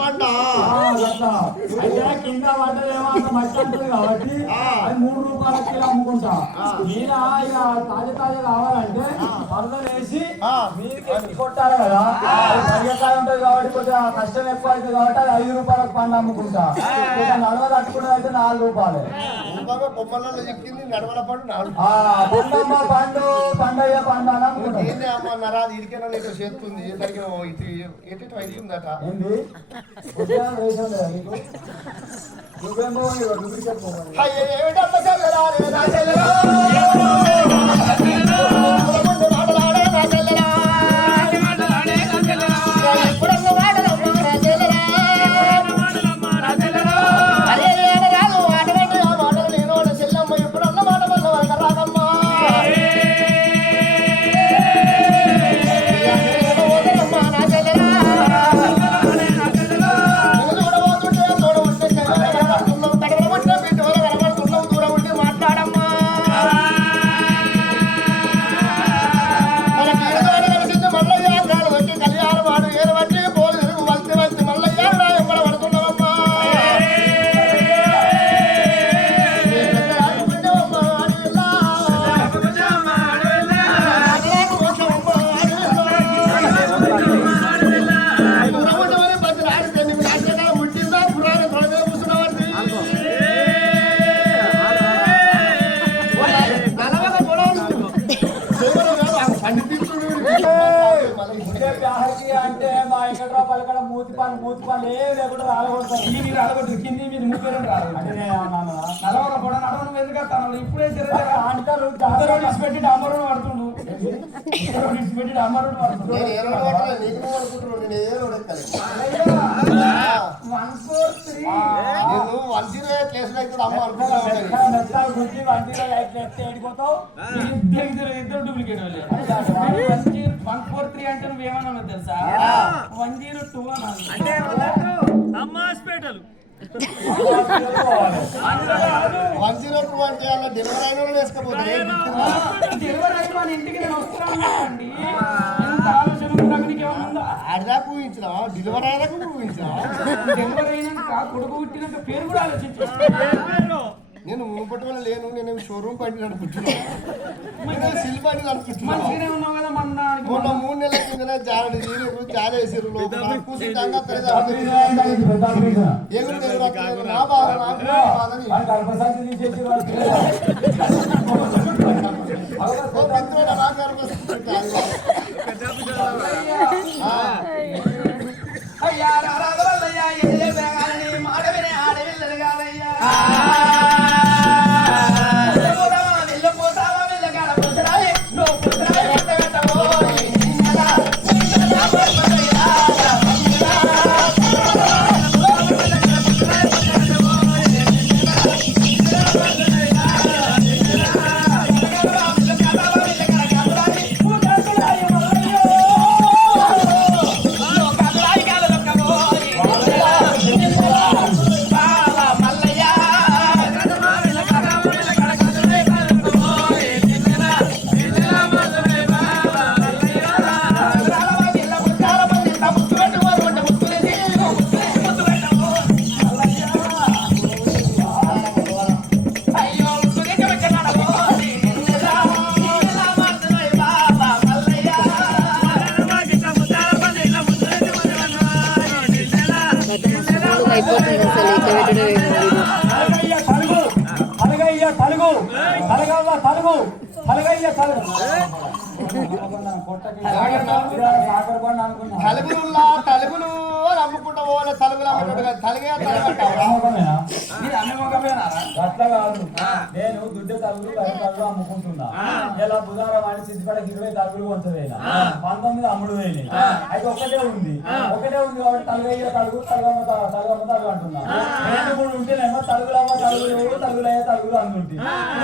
పంట అయితే కింద పడ్డదేమో అంత మట్టి ఉంటుంది కాబట్టి అది 3 రూపాయల కిలో అమ్ముకుంటా. ఈయన ఇక తాజా కావాలంటే పరదలేసి మీదకి ఎత్తి కొట్టాలి కదా, పరిగెత్తాలి ఉంటుంది కాబట్టి కొంచెం కష్టం ఎక్కువ అవుతుంది కాబట్టి అది 5 రూపాయలకు పండు అమ్ముకుంటా. నడవ తట్టుకునేది అయితే 4 రూపాయలు. బొమ్మలలో చిక్కింది నడవల పండు 4 పండమ్మ పండు పండయ్య పండు అని అమ్ముకుంటా. ఏంటి అమ్మ నరాది ఇడికైనా నీకు చేస్తుంది దానికి ఎటు అవుతుందట. ఏంటి నువ్వేం పోవాలి డూప్లికేట్ పోవాలి. అంటే మా ఎక్కడ పలకడ మూతి పని ఏం లేకుండా రాలగొడతాను. మీరు రాలగొట్టు కింది మీరు మూపేరు రాదు అంటే నలవక కూడా నడవడం ఎందుకు తను ఇప్పుడే అంటారు పెట్టి డాంబరు పడుతుండు పెట్టి డాంబరు పడుతుండు. 143 అంటే నువ్వేమన్నా తెలుసా 102 అనాలి అంటే హాస్పిటల్ 102 అంటే అలా డెలివరీ అయిన వాళ్ళు వేసుకోపోతుంది. డెలివరీ అయిన మన ఇంటికి నేను వస్తున్నానండి. ఎంత ఆలోచన నీకేమన్నా ఆడదా పూయించిన డెలివరీ అయినాక పూయించిన డెలివరీ అయినాక కొడుకు పుట్టినాక పేరు కూడా ఆలోచించు. నేను మునుపటి వల్ల లేను, నేను షోరూమ్ బండి నడుపుతున్నాను, సిల్ బండి నడుపుతున్నాను. మొన్న 3 నెలల కింద జాడ వేసారు నా బాధ తలుగులు అమ్ముకుంటా పోవాలి. తలుగులు అమ్ముకుంటా తలిగే అట్లా కాదు. నేను దుడ్డ తలుగులు తలుగులు అమ్ముకుంటున్నా. ఇలా బుధవారం అని సిద్ధిపడకి 20 తలుగులు కొంచమైనా 19 అమ్ముడు పోయినాయి. అయితే ఒకటే ఉంది కాబట్టి తలుగయ్య తలుగు తలుగమ్మ తలుగు అంటున్నా. 2 ఉంటేనేమో తలుగులమ్మ తలుగులు తలుగులయ్య తలుగులు అందుంటే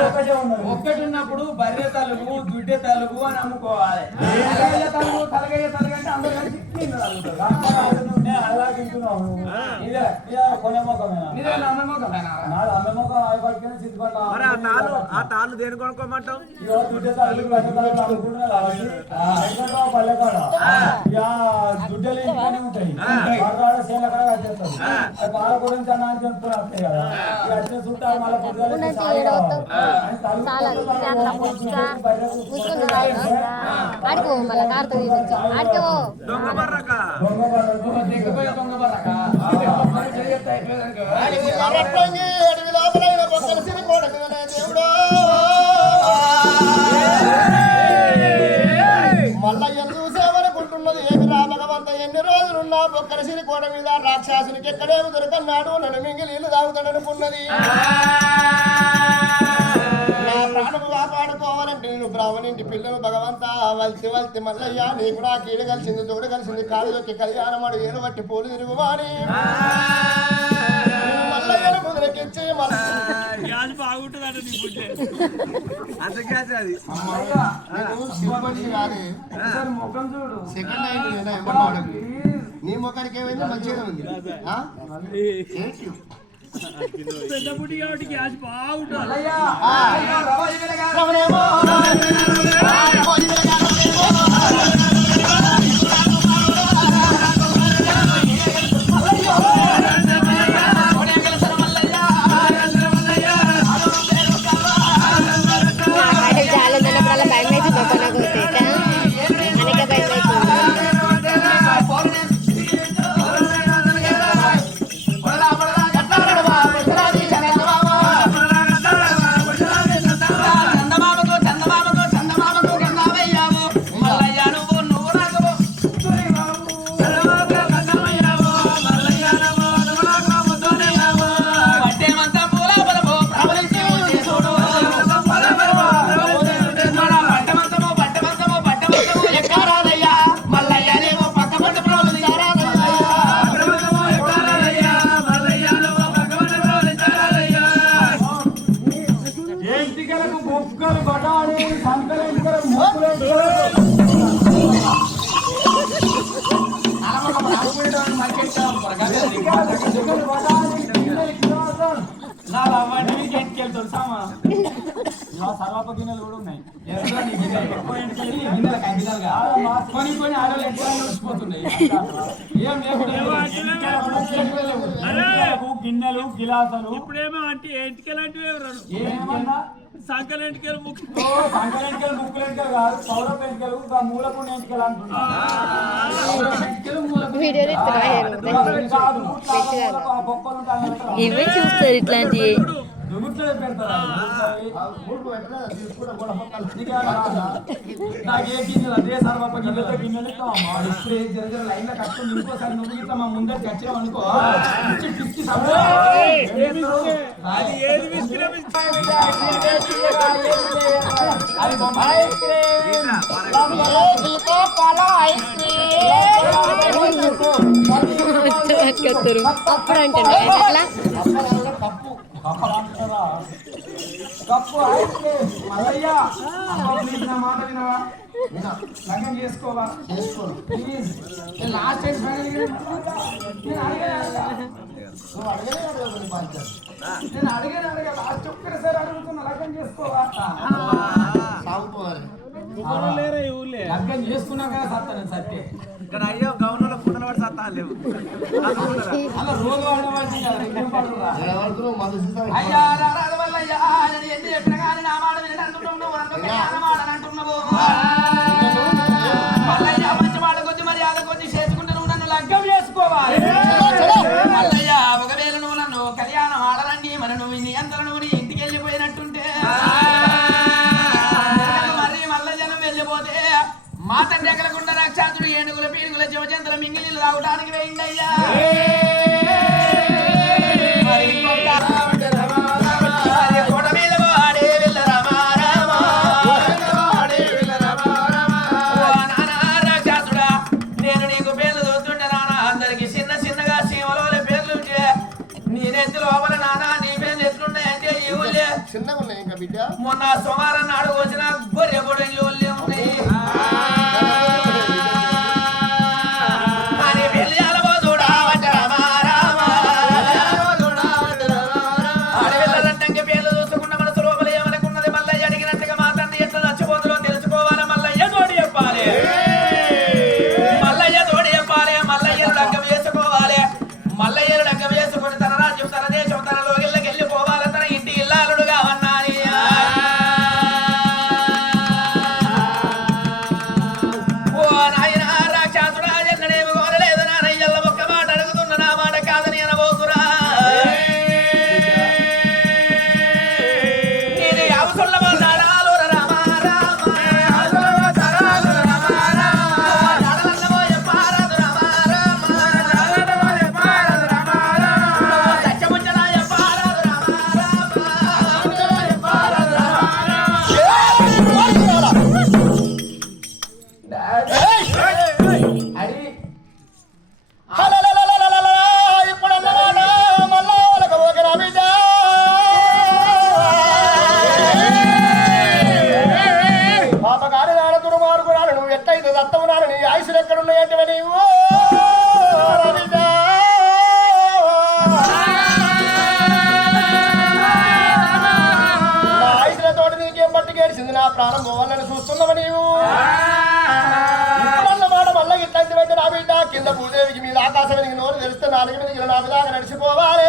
ఒకటే ఉన్నది. ఒక్కటి ఉన్నప్పుడు బర్రె తలుగు దుడ్డే తలుగు అని అమ్ముకోవాలి. తలుగు తలగయ్య తలుగు అంటే అందరూ కలిసి అలాగే చెప్తున్నావు ఇదే కొనే మొక్కమేనా నాది అమ్మే మొక్కం అయిపోయిన సిద్ధిపట్ల ఆ తాళ్ళు దేని కొనుక్కోమంటావు దుడ్డే తల్లి అనుకుంటున్నా పల్లెకాడ ఇక దుడ్డలు ఇంట్లోనే ఉంటాయి పడరాడ సేల కాడ కట్టేస్తారు పాల గురించి అన్న అని చెప్తున్నా అంతే కదా ఇక వచ్చిన చుట్టాలు మళ్ళీ మల్లయ్య చూసేవనుకుంటున్నది ఏమి రా భగవంత ఎన్ని రోజులున్నా బొక్కల సిరి కోట మీద రాక్షసునికి ఎక్కడేమి దొరకన్నాడు నన్ను మింగి నీళ్లు తాగుతాడనుకున్నది నా ప్రాణము కాపాడుకోవాలంటే నేను బ్రాహ్మణింటి పిల్లలు భగవంత వల్తి వల్తి మల్లయ్య నీకు నా కీడు కలిసింది తోడు కలిసింది కాళ్ళకి కళ్యాణం అడు ఏలు బట్టి పూలు తిరుగుమాని మల్లయ్యను ముద్రకిచ్చి సెకండ్ అయింది నీ మొక్కడికి ఏమైంది మంచిగా ఉంది పెద్ద పుట్టి కాబట్టి గ్యాస్ బాగుంటుంది సర్వాప గిన్నెలు కూడా ఉన్నాయి గిన్నెలు గిలాసాలు ఇప్పుడేమో అంటే ఎంటికలాంటివి సంకల ఎంటికలు సంకల ఎంటికలు ముక్కులు ఎంటికలు కాదు పౌరపు ఎంటికలు మూలకుండా ఎంటికలు ఇవే చూస్తారు ఇట్లాంటివి నాకు ఏ గిన్నెలు అదే సర్వప గిన్నెలతో గిన్నెలు లైన్ లో కష్టం ఇంకోసారి నువ్వు ఇట్లా మా ముందర ఖచ్చితం అనుకో అప్పుడు అంటే కప్పు ఐస్ క్రీమ్ మల్లయ్య మాట వినవా లగ్గం చేసుకోవా ప్లీజ్ లాస్ట్ టైం ఫైనల్ నేను అడిగాను లాస్ట్ ఒక్కసారి అడుగుతున్నా లగ్గం చేసుకోవా లగ్గం చేసుకున్నాక సత్తాను సత్తే ఇక్కడ అయ్యో గవర్నర్ పుట్టలు పడి సత్తా లేవు అలా రోజు వాడవలసి అయ్యా రారాధవల్లయ్యా నేను ఎన్ని చెప్పినా కానీ నా మాట వినంటున్నావు అంటున్నావు మల్లయ్య మంచి మాట కొద్ది మర్యాద కొద్ది చేసుకుంటే నువ్వు నన్ను లగ్గం చేసుకోవాలి మల్లయ్య ఒకవేళ నువ్వు నన్ను కళ్యాణం ఆడరండి మరి నువ్వు నీ అంతలో నువ్వు నీ ఇంటికి వెళ్ళిపోయినట్టుంటే మరి మల్లయ్యను వెళ్ళిపోతే మా తండ్రి ఎక్కడకుండా రాక్షసుడు ఏనుగుల పీనుగుల జీవజంతుల మింగిలీలు రావడానికి వేయిందయ్యా మొన్న సోమవారం నాడు వచ్చిన గొర్రె గొడవలు ఉన్నాయి అని వెళ్ళి అలవో చూడ వీడు ఆకాశం వెలిగి నోరు తెరిస్తే నాలుగు మీద ఇలా నాలుగులాగా నడిచిపోవాలి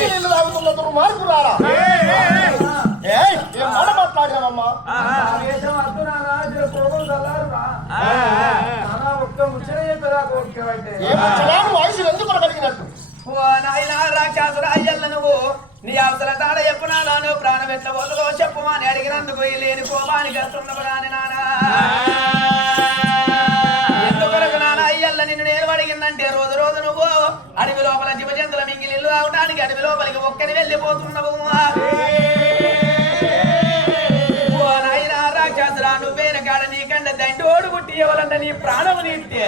నీళ్ళు తాగుతున్న దుర్మార్గు రారా ఏం మాట మాట్లాడినామమ్మా వయసులు ఎందుకు కలిగినట్టు రాక్షసుడు అయ్యల్ల నువ్వు నీ అవసర తాడ చెప్పునా నువ్వు ప్రాణం ఎట్ల వదులో చెప్పు అని అడిగినందుకు లేని కోపానికి వస్తున్నవు కాని నానా ఎందుకొరకు నాన్న అయ్యల్ల నిన్ను నేను అడిగిందంటే రోజు రోజు నువ్వు అడవి లోపల జీవజంతుల మింగిలి ఇల్లు రావడానికి అడవి లోపలికి ఒక్కని వెళ్ళిపోతున్నావు రాక్షసురా నువ్వేన కాడ నీకంటే దండోడు గుట్టి ఎవరన్నా నీ ప్రాణము నీస్తే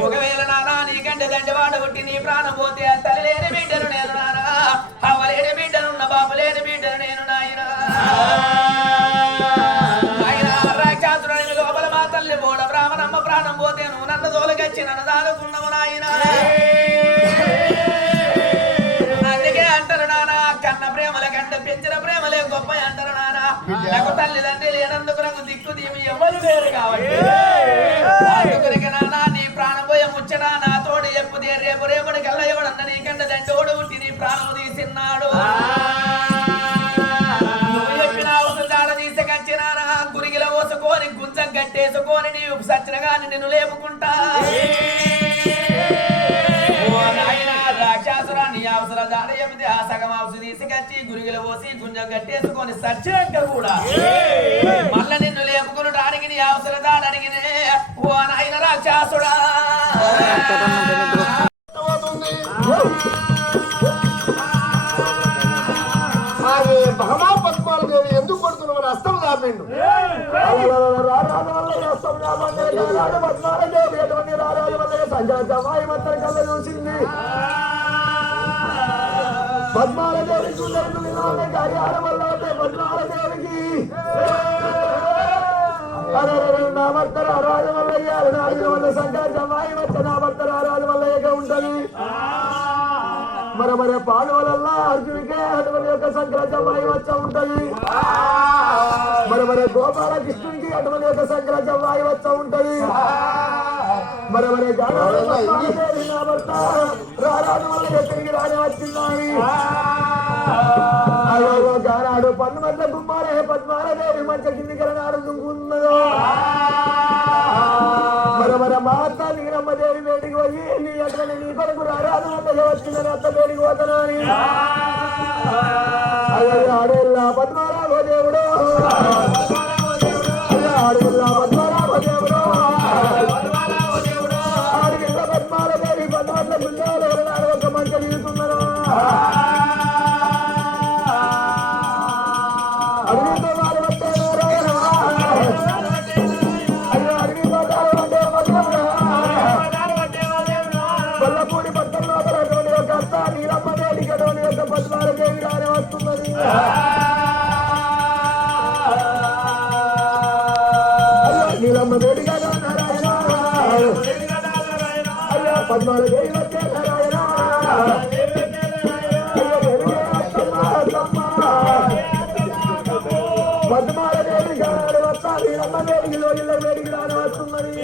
ఒకవేళ నానా నీకంటే దండవాడు గుట్టి నీ ప్రాణం పోతే తల్లి లేని బిడ్డను నేను నానా అవ్వలేని బిడ్డనున్న బాబు లేని బిడ్డను నేను నాయన రాక్షసుడు లోపల మా తల్లి బోడ బ్రాహ్మణమ్మ ప్రాణం పోతే నువ్వు నన్ను తోలగచ్చి నన్ను దాదుకున్నావు నాయన అందుకే అంటారు నానా కన్న ప్రేమల కంటే పెంచిన ప్రేమలే గొప్ప అంటారు నానా నాకు తల్లిదండ్రి లేనందుకు నాకు దిక్కు దీవి ఎవరు లేరు కాబట్టి అందుకొరికి నానా నీ ప్రాణం పోయే ముచ్చట నా తోడు చెప్పుదే రేపు రేపటి కల్లా ఎవడన్న నీకంటే దండోడు పుట్టి నీ ప్రాణము తీసిన్నాడు నువ్వు చెప్పిన అవసరం దాడ తీసుకొచ్చినానా గురిగిల ఓసుకొని గుంజం కట్టేసుకొని నీవు సచ్చిన గాని నిన్ను లేపుకుంటా రాక్షసురా నీ అవసరం దాడ చెబితే ఆ సగం అవసరం తీసుకొచ్చి గురిగిల పోసి గుంజం కట్టేసుకొని సచ్చినాక కూడా మళ్ళా నిన్ను లేపుకుని రానికి నీ అవసరం దాడనిగినే ఓ నాయన రాక్షసుడా పద్మాలదేవి ఎందుకు కొడుతున్నావు అస్తం దాపిండు సంజయ్ మొత్తం కళ్ళ చూసింది పద్మాలదేవికి పద్మాలదేవికి నా భర్త రాజు వల్ల వల్ల సంజయ్ జమాయి వచ్చ నా భర్త రాజు వల్ల ఉంటది మరి పాండవులల్లా అర్జునికే అటువంటి యొక్క సంక్రాంతి వచ్చ ఉంటది మరి గోపాలకృష్ణునికి అటువంటి యొక్క సంక్రాంతి వచ్చ ఉంటది మరి నా భర్త రారాజు వల్ల ఎక్కడికి రాని వచ్చిందని గానాడు పన్ను మధ్య గుమ్మాలే పద్మాలదేవి మంచి కిందికి నాడు దుంకున్నదో మరి మా అత్త నీరమ్మదేవి వేడికి పోయి నీ అట్లా నీ కొడుకు రారాజు వల్ల వచ్చిందని అత్త వేడికి పోతానని ఆడేళ్ళ పద్మారావు దేవుడు ఆడేళ్ళ పద్మారావు దేవుడు ఆడేళ్ళ పద్మాలదేవి పద్మాల బృందాలు ఒక మంచి నిలుతున్నారు అడిగితో వారు వల్లపూడి పట్టణంలో అటువంటి ఒక అత్త నీలమ్మదేవికి అటువంటి యొక్క పద్మాలదేవి రాని వస్తున్నది నీలమ్మదేవి కదా నారాయణ అయ్యా పద్మాలదేవి వచ్చే నారాయణ పద్మాలదేవి గారు వస్తా నీలమ్మదేవికి రోజుల్లో వేడికి రాని వస్తున్నది